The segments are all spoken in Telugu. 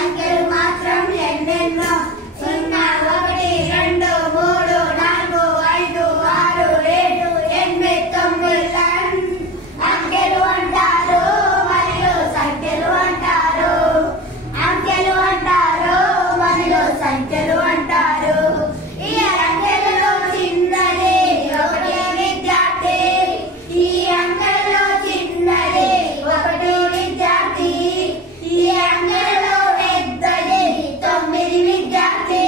సంఖ్యలు మాత్రం ఎన్నెన్నో 0 1 2 3 4 5 6 7 8 9 అంకెలు అంటారు మరియు సంఖ్యలు అంటారు. అంకెలు అంటారు మరియు సంఖ్యలు అంటారు. ఈ అంకెలలో చిన్నది ఒకటి విద్యార్థి. ఈ అంకెలలో చిన్నది ఒకటి విద్యార్థి. ఈ అంకెలలో పెద్దది 9 విద్యార్థి.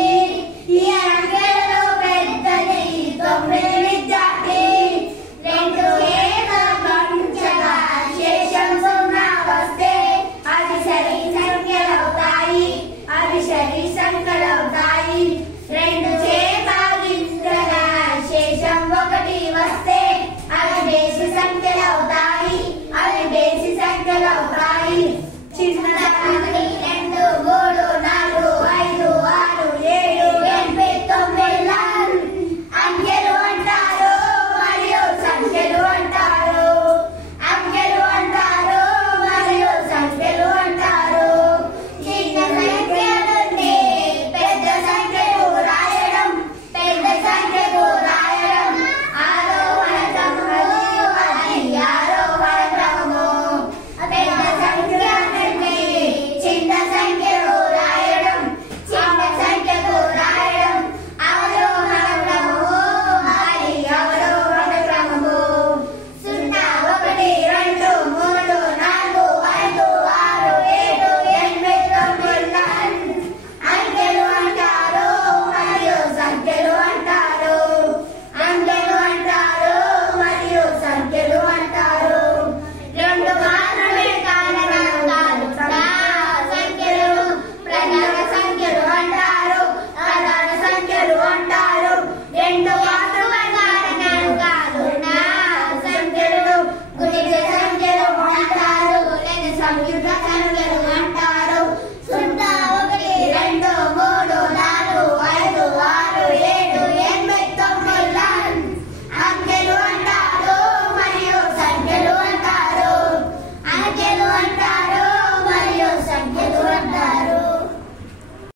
ఈ అంకెలలో పెద్దది 9 విద్యార్థి. రెండు ఏకపంచగా శేషం 0 వస్తే అది సరి సంఖ్యలవుతాయి. అది సరి సంఖ్యలవుతాయి. రెండు చేతాగించగా శేషం 1 వస్తే అది బేసి సంఖ్యలవుతాయి. అది బేసి సంఖ్యలవుతాయి. చిన్నదానికి 2 3 4 5 6 7 8 9 అంకెలు అంటారు మరియు సంఖ్యలు అంటారు. అంకెలు అంటారు మరియు సంఖ్యలు అంటారు. చిన్న సంఖ్య నుండి పెద్ద సంఖ్యకు రాయడం, పెద్ద సంఖ్యకు రాయడం ఆరోహణ క్రమము. అది ఆరోహణ క్రమము. పెద్ద సంఖ్య నుండి చిన్న సంఖ్యకు రాయడం, చిన్న సంఖ్యకు రాయడం అవరోహణ క్రమము. అది అవరోహణ క్రమము. 0 1 2 3 4 5 6 7 8 9 అంకెలు అంటారు మరియు సంఖ్యలు అంటారు. అంకెలు అంటారు మరియు సంఖ్యలు అంటారు. రెండు మాత్రమే కారణాలు కాదు. సంఖ్యలు ప్రధాన సంఖ్యలు అంటారు, ప్రధాన సంఖ్యలు అంటారు. రెండు మాత్రమే కారణాలు కాదు. సంఖ్యలు గుణిత సంఖ్యలు అంటారు లేదా సంయుక్త సంఖ్యలు అంటారు.